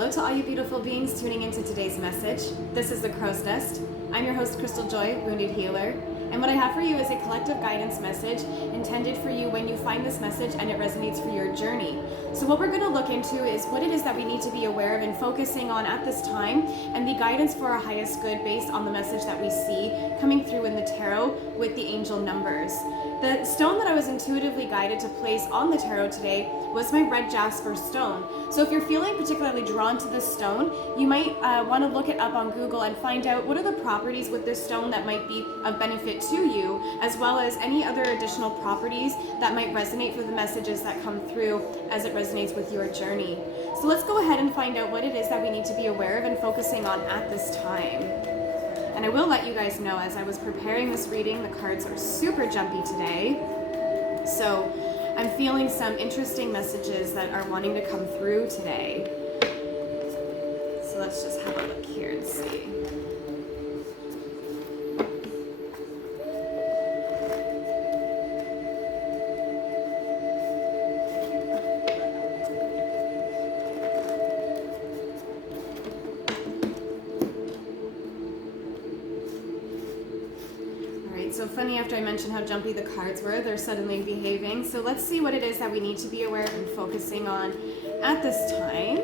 Hello to all you beautiful beings tuning into today's message. This is the Crow's Nest. I'm your host, Crystaljoy, Wounded Healer. And what I have for you is a collective guidance message intended for you when you find this message and it resonates for your journey. So what we're going to look into is what it is that we need to be aware of and focusing on at this time, and the guidance for our highest good based on the message that we see coming through in the tarot with the angel numbers. The stone that I was intuitively guided to place on the tarot today was my red jasper stone. So if you're feeling particularly drawn to this stone, you might want to look it up on Google and find out what are the properties with this stone that might be of benefit to you, as well as any other additional properties that might resonate for the messages that come through as it resonates with your journey. So let's go ahead and find out what it is that we need to be aware of and focusing on at this time. And I will let you guys know, as I was preparing this reading, the cards are super jumpy today. So I'm feeling some interesting messages that are wanting to come through today. So let's just have a look here and see. So funny, after I mentioned how jumpy the cards were, they're suddenly behaving. So let's see what it is that we need to be aware of and focusing on at this time.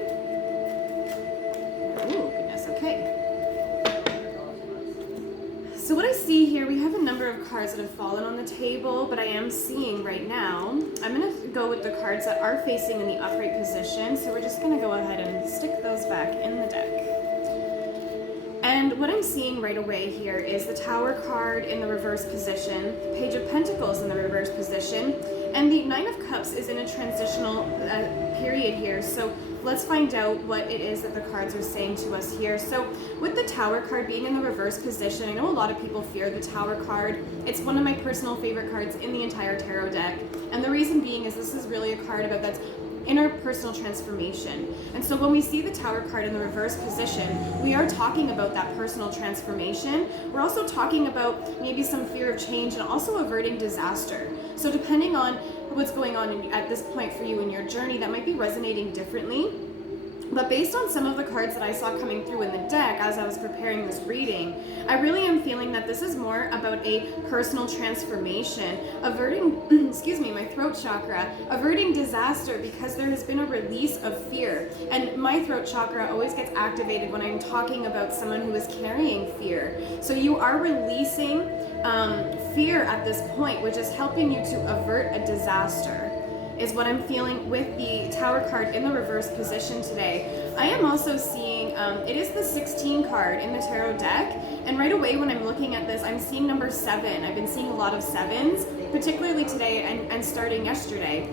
Oh, goodness, okay. So what I see here, we have a number of cards that have fallen on the table, but I am seeing right now, I'm going to go with the cards that are facing in the upright position. So we're just going to go ahead and stick those back in the deck. And what I'm seeing right away here is the Tower card in the reverse position, Page of Pentacles in the reverse position, and the Nine of Cups is in a transitional period here. So let's find out what it is that the cards are saying to us here. So with the Tower card being in the reverse position, I know a lot of people fear the Tower card. It's one of my personal favorite cards in the entire tarot deck. And the reason being is this is really a card about that's interpersonal transformation. And so when we see the Tower card in the reverse position, we are talking about that personal transformation. We're also talking about maybe some fear of change and also averting disaster. So depending on what's going on at this point for you in your journey, that might be resonating differently. But based on some of the cards that I saw coming through in the deck as I was preparing this reading, I really am feeling that this is more about a personal transformation, averting, excuse me, my throat chakra, averting disaster, because there has been a release of fear. And my throat chakra always gets activated when I'm talking about someone who is carrying fear. So you are releasing fear at this point, which is helping you to avert a disaster, is what I'm feeling with the Tower card in the reverse position today. I am also seeing, it is the 16 card in the tarot deck, and right away when I'm looking at this, I'm seeing number 7. I've been seeing a lot of 7s, particularly today and starting yesterday.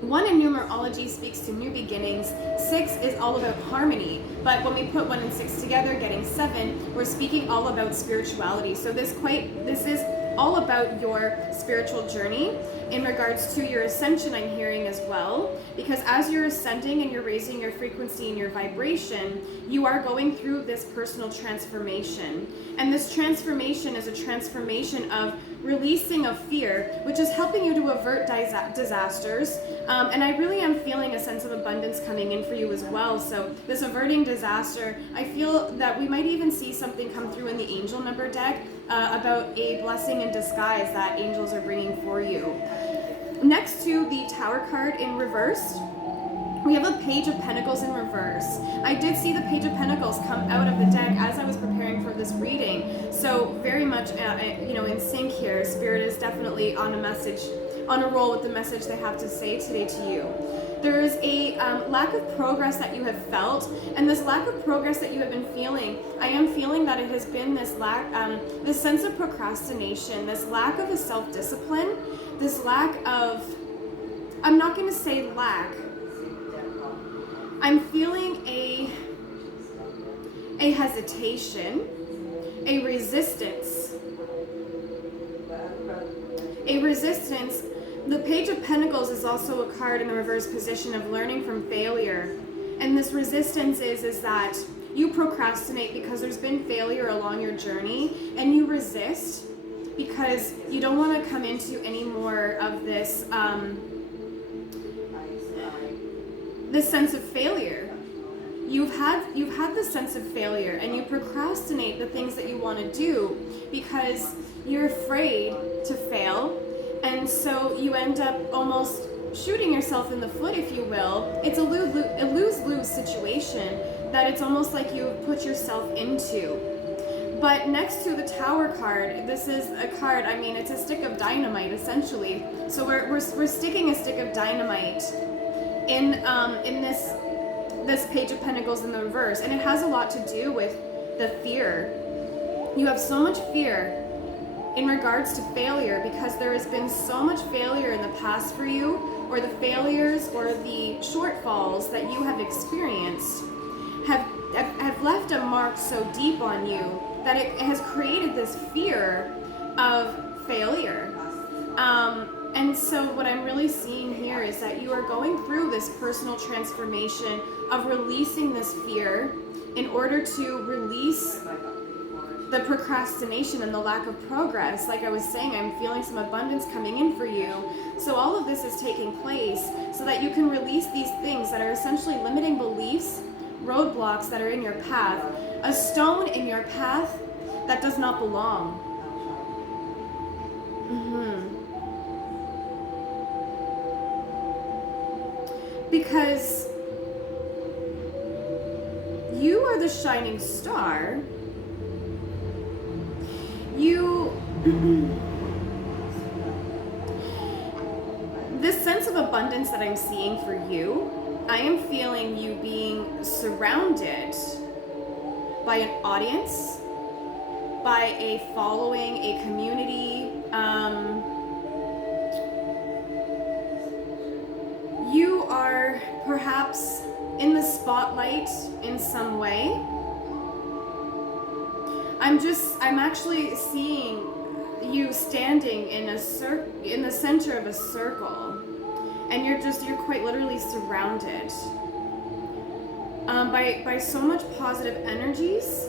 1 in numerology speaks to new beginnings. 6 is all about harmony, but when we put 1 and 6 together, getting 7, we're speaking all about spirituality. So this is all about your spiritual journey in regards to your ascension, I'm hearing as well, because as you're ascending and you're raising your frequency and your vibration, you are going through this personal transformation. And this transformation is a transformation of releasing of fear, which is helping you to avert disasters. And I really am feeling a sense of abundance coming in for you as well. So this averting disaster, I feel that we might even see something come through in the angel number deck about a blessing in disguise that angels are bringing for you. Next to the Tower card in reverse, we have a Page of Pentacles in reverse. I did see the Page of Pentacles come out of the deck as I was preparing for this reading. So very much, in sync here. Spirit is definitely on a roll with the message they have to say today to you. There is a lack of progress that you have felt, and this lack of progress that you have been feeling, I am feeling that it has been this lack, this sense of procrastination, this lack of a self-discipline, this lack of, I'm not going to say lack, I'm feeling a hesitation, a resistance. The Page of Pentacles is also a card in the reverse position of learning from failure. And this resistance is that you procrastinate because there's been failure along your journey, and you resist because you don't want to come into any more of this this sense of failure. you've had this sense of failure, and you procrastinate the things that you want to do because you're afraid to fail, and so you end up almost shooting yourself in the foot, if you will. It's a lose-lose situation that it's almost like you put yourself into. But next to the Tower card, this is a card, I mean, it's a stick of dynamite, essentially. So we're sticking a stick of dynamite in this Page of Pentacles in the reverse, and it has a lot to do with the fear. You have so much fear in regards to failure because there has been so much failure in the past for you, or the failures or the shortfalls that you have experienced have left a mark so deep on you that it has created this fear of failure. And so what I'm really seeing here is that you are going through this personal transformation of releasing this fear in order to release the procrastination and the lack of progress. Like I was saying, I'm feeling some abundance coming in for you. So all of this is taking place so that you can release these things that are essentially limiting beliefs, roadblocks that are in your path, a stone in your path that does not belong. Because you are the shining star. This sense of abundance that I'm seeing for you, I am feeling you being surrounded by an audience, by a following, a community. You are perhaps in the spotlight in some way. I'm actually seeing you standing in the center of a circle, and you're quite literally surrounded by so much positive energies,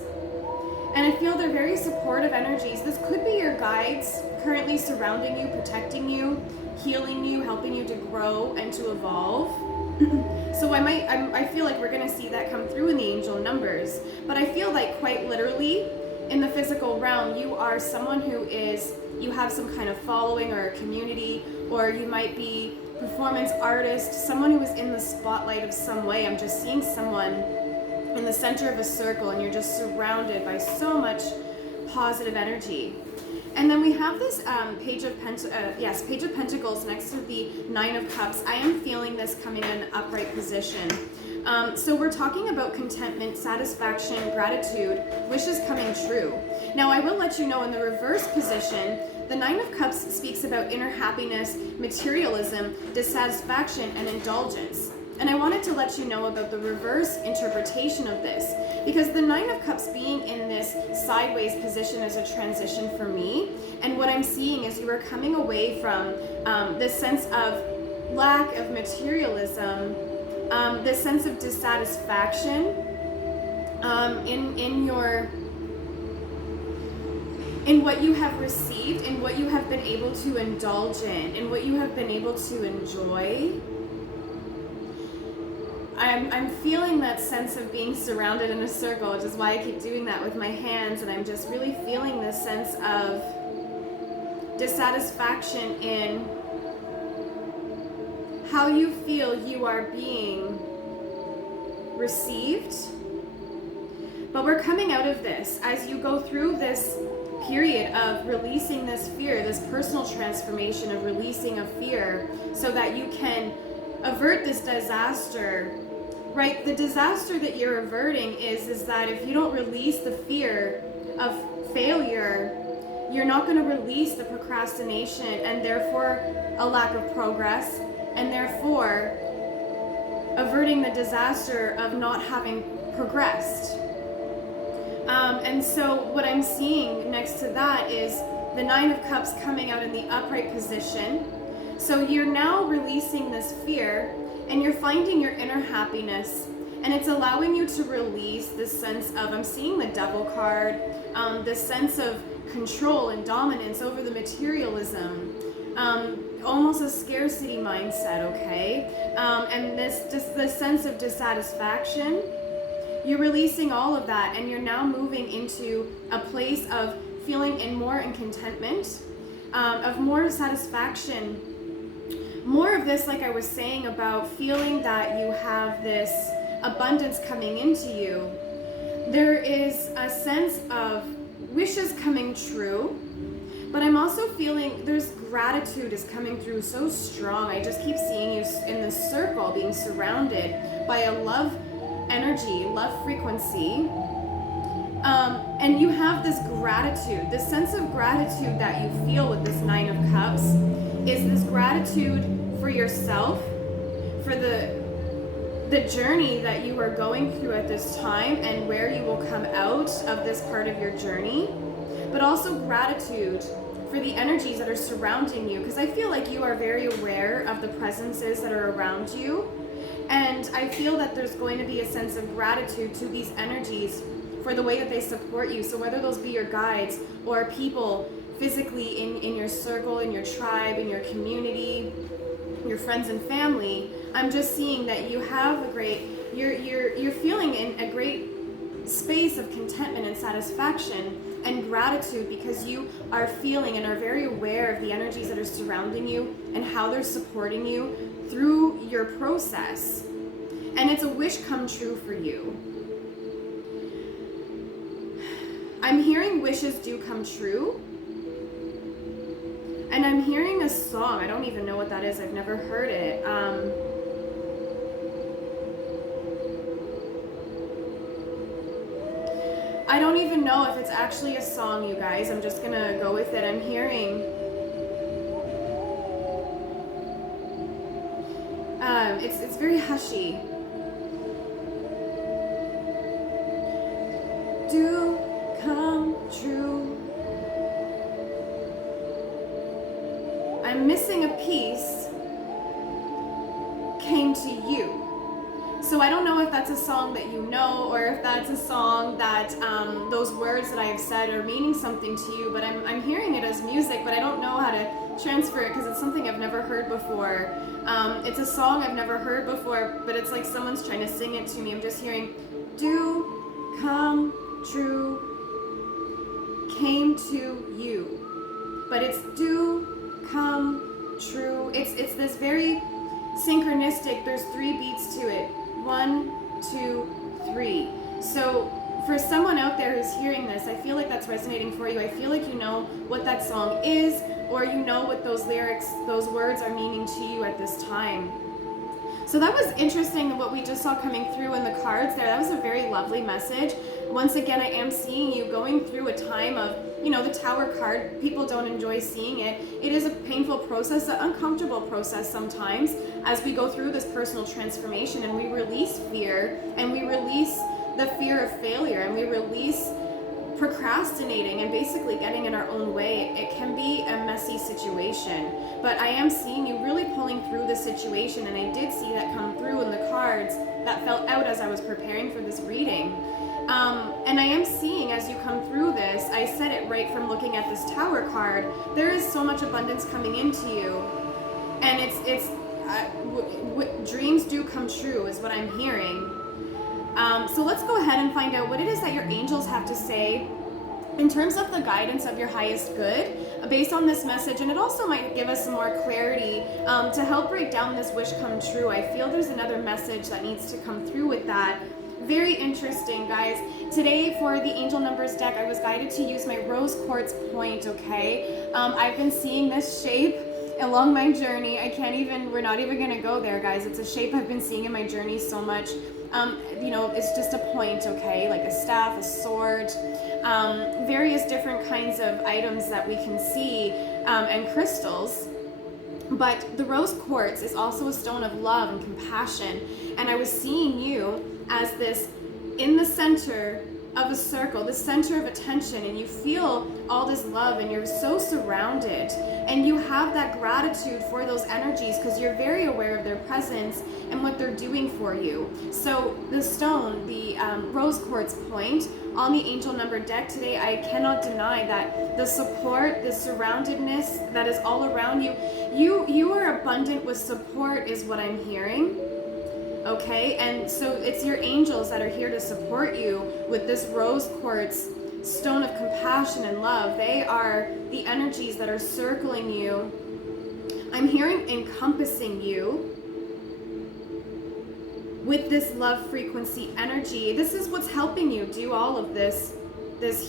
and I feel they're very supportive energies. This could be your guides currently surrounding you, protecting you, healing you, helping you to grow and to evolve. So I feel like we're going to see that come through in the angel numbers, but I feel like quite literally in the physical realm, you are someone you have some kind of following or a community, or you might be performance artist, someone who is in the spotlight of some way. I'm just seeing someone in the center of a circle, and you're just surrounded by so much positive energy. And then we have this Page of Pentacles next to the Nine of Cups. I am feeling this coming in an upright position. So we're talking about contentment, satisfaction, gratitude, wishes coming true. Now I will let you know in the reverse position, the Nine of Cups speaks about inner happiness, materialism, dissatisfaction, and indulgence. And I wanted to let you know about the reverse interpretation of this, because the Nine of Cups being in this sideways position is a transition for me. And what I'm seeing is you are coming away from this sense of lack of materialism, this sense of dissatisfaction in what you have received, in what you have been able to indulge in what you have been able to enjoy. I'm feeling that sense of being surrounded in a circle, which is why I keep doing that with my hands, and I'm just really feeling this sense of dissatisfaction in how you feel you are being received. But we're coming out of this as you go through this period of releasing this fear, this personal transformation of releasing a fear so that you can avert this disaster, right? The disaster that you're averting is that if you don't release the fear of failure, you're not going to release the procrastination and therefore a lack of progress, and therefore averting the disaster of not having progressed. And so what I'm seeing next to that is the Nine of Cups coming out in the upright position. So you're now releasing this fear, and you're finding your inner happiness, and it's allowing you to release this sense of, I'm seeing the Devil card, this sense of control and dominance over the materialism, almost a scarcity mindset, okay? And this sense of dissatisfaction You're releasing all of that, and you're now moving into a place of feeling more in contentment, of more satisfaction, more of this, like I was saying, about feeling that you have this abundance coming into you. There is a sense of wishes coming true, but I'm also feeling there's gratitude is coming through so strong. I just keep seeing you in this circle being surrounded by a love energy, love frequency. And you have this gratitude, this sense of gratitude that you feel with this Nine of Cups is this gratitude for yourself, for the journey that you are going through at this time and where you will come out of this part of your journey, but also gratitude for the energies that are surrounding you, because I feel like you are very aware of the presences that are around you, and I feel that there's going to be a sense of gratitude to these energies for the way that they support you. So whether those be your guides or people physically in your circle, in your tribe, in your community, your friends and family, I'm just seeing that you have a great, you're feeling in a great space of contentment and satisfaction and gratitude, because you are feeling and are very aware of the energies that are surrounding you and how they're supporting you through your process. And it's a wish come true for you. I'm hearing wishes do come true. And I'm hearing a song. I don't even know what that is. I've never heard it. I don't even know if it's actually a song, you guys. I'm just gonna go with it. I'm hearing it's very hushy. Do come true. I'm missing a piece. Came to you. So I don't know if that's a song that you know, or if that's a song that those words that I have said are meaning something to you, but I'm hearing it as music, but I don't know how to transfer it because it's something I've never heard before. It's a song I've never heard before, but it's like someone's trying to sing it to me. I'm just hearing, do come true, came to you. But it's do come true. It's this very synchronistic, there's 3 beats to it. 1, 2, 3. So for someone out there who's hearing this, I feel like that's resonating for you. I feel like you know what that song is, or you know what those lyrics, those words are meaning to you at this time. So that was interesting what we just saw coming through in the cards there. That was a very lovely message. Once again, I am seeing you going through a time of, you know, the Tower card, people don't enjoy seeing it. It is a painful process, an uncomfortable process sometimes as we go through this personal transformation and we release fear and we release the fear of failure and we release procrastinating and basically getting in our own way. It can be a messy situation, but I am seeing you really pulling through the situation, and I did see that come through in the cards that fell out as I was preparing for this reading. And I am seeing as you come through this, I said it right from looking at this Tower card, there is so much abundance coming into you, and dreams do come true is what I'm hearing. So let's go ahead and find out what it is that your angels have to say in terms of the guidance of your highest good based on this message. And it also might give us some more clarity to help break down this wish come true. I feel there's another message that needs to come through with that. Very interesting, guys. Today for the angel numbers deck, I was guided to use my rose quartz point, okay? I've been seeing this shape along my journey. We're not even gonna go there, guys. It's a shape I've been seeing in my journey so much. You know, it's just a point, okay? Like a staff, a sword, various different kinds of items that we can see, and crystals. But the rose quartz is also a stone of love and compassion. And I was seeing you as this in the center of a circle, the center of attention, and you feel all this love and you're so surrounded and you have that gratitude for those energies because you're very aware of their presence and what they're doing for you. So the stone, the rose quartz point on the angel number deck today, I cannot deny that the support, the surroundedness that is all around you, you are abundant with support is what I'm hearing. Okay, and so it's your angels that are here to support you with this rose quartz stone of compassion and love. They are the energies that are circling you. I'm hearing encompassing you with this love frequency energy. This is what's helping you do all of this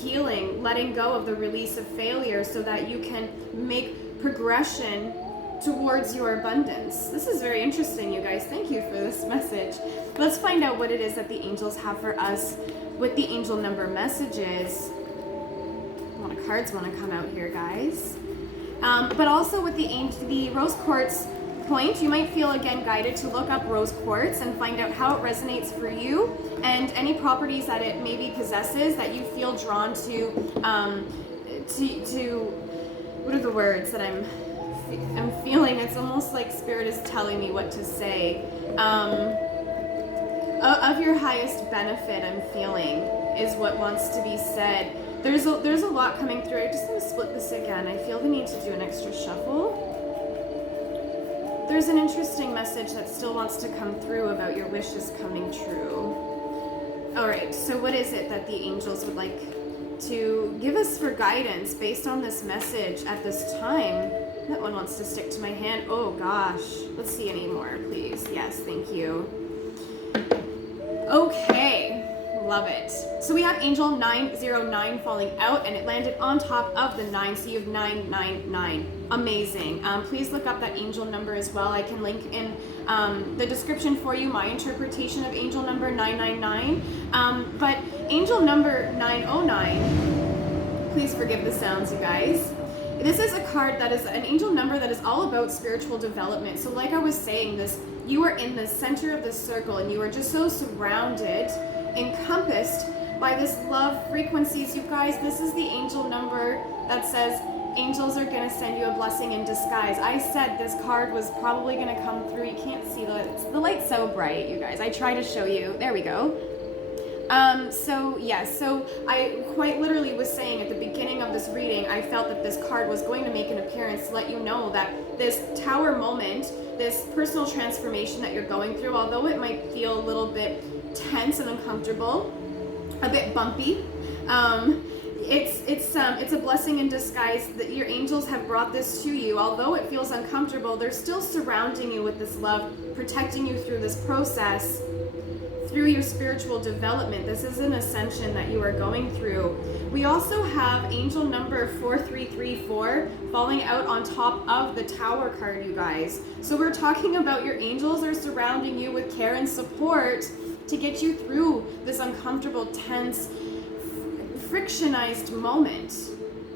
healing, letting go of the release of failure so that you can make progression towards your abundance. This is very interesting, you guys. Thank you for this message. Let's find out what it is that the angels have for us with the angel number messages. A lot of cards want to come out here, guys. But also with the rose quartz point, you might feel again guided to look up rose quartz and find out how it resonates for you and any properties that it maybe possesses that you feel drawn to what are the words that I'm feeling? It's almost like Spirit is telling me what to say. Of your highest benefit, I'm feeling, is what wants to be said. There's a lot coming through. I'm just going to split this again. I feel the need to do an extra shuffle. There's an interesting message that still wants to come through about your wishes coming true. All right, so what is it that the angels would like to give us for guidance based on this message at this time? That one wants to stick to my hand. Oh gosh, let's see any more, please. Yes, thank you. Okay, love it. So we have angel 909 falling out, and it landed on top of the 9, so you have 999. Amazing. Please look up that angel number as well. I can link in the description for you my interpretation of angel number 999. But angel number 909, please forgive the sounds, you guys. This is a card that is an angel number that is all about spiritual development. So like I was saying, you are in the center of the circle and you are just so surrounded, encompassed by this love frequencies. You guys, this is the angel number that says angels are going to send you a blessing in disguise. I said this card was probably going to come through. You can't see the light's so bright, you guys. I try to show you. There we go. So I quite literally was saying at the beginning of this reading, I felt that this card was going to make an appearance to let you know that this tower moment, this personal transformation that you're going through, although it might feel a little bit tense and uncomfortable, a bit bumpy, it's a blessing in disguise that your angels have brought this to you. Although it feels uncomfortable, they're still surrounding you with this love, protecting you through this process, through your spiritual development. This is an ascension that you are going through. We also have angel number 4334 falling out on top of the tower card, you guys. So we're talking about your angels are surrounding you with care and support to get you through this uncomfortable, tense, frictionized moment.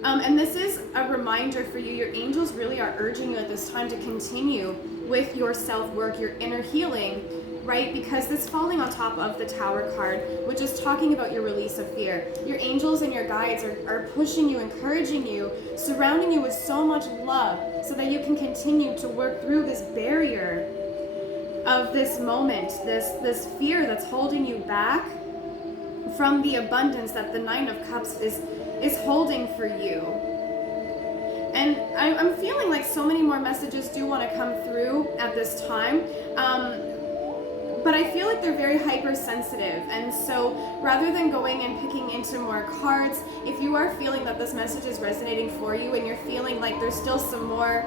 And this is a reminder for you. Your angels really are urging you at this time to continue with your self-work, your inner healing, right? Because this falling on top of the tower card, which is talking about your release of fear. Your angels and your guides are pushing you, encouraging you, surrounding you with so much love so that you can continue to work through this barrier of this moment, this fear that's holding you back from the abundance that the Nine of Cups is holding for you. And I'm feeling like so many more messages do want to come through at this time. But I feel like they're very hypersensitive, and so rather than going and picking into more cards, if you are feeling that this message is resonating for you and you're feeling like there's still some more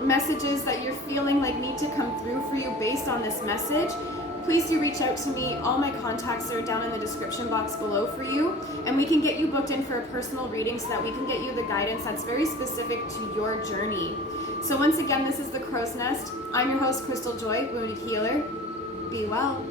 messages that you're feeling like need to come through for you based on this message, please do reach out to me. All my contacts are down in the description box below for you, and we can get you booked in for a personal reading so that we can get you the guidance that's very specific to your journey. So once again, this is the Crow's Nest. I'm your host, Crystaljoy, Wounded Healer. Be well.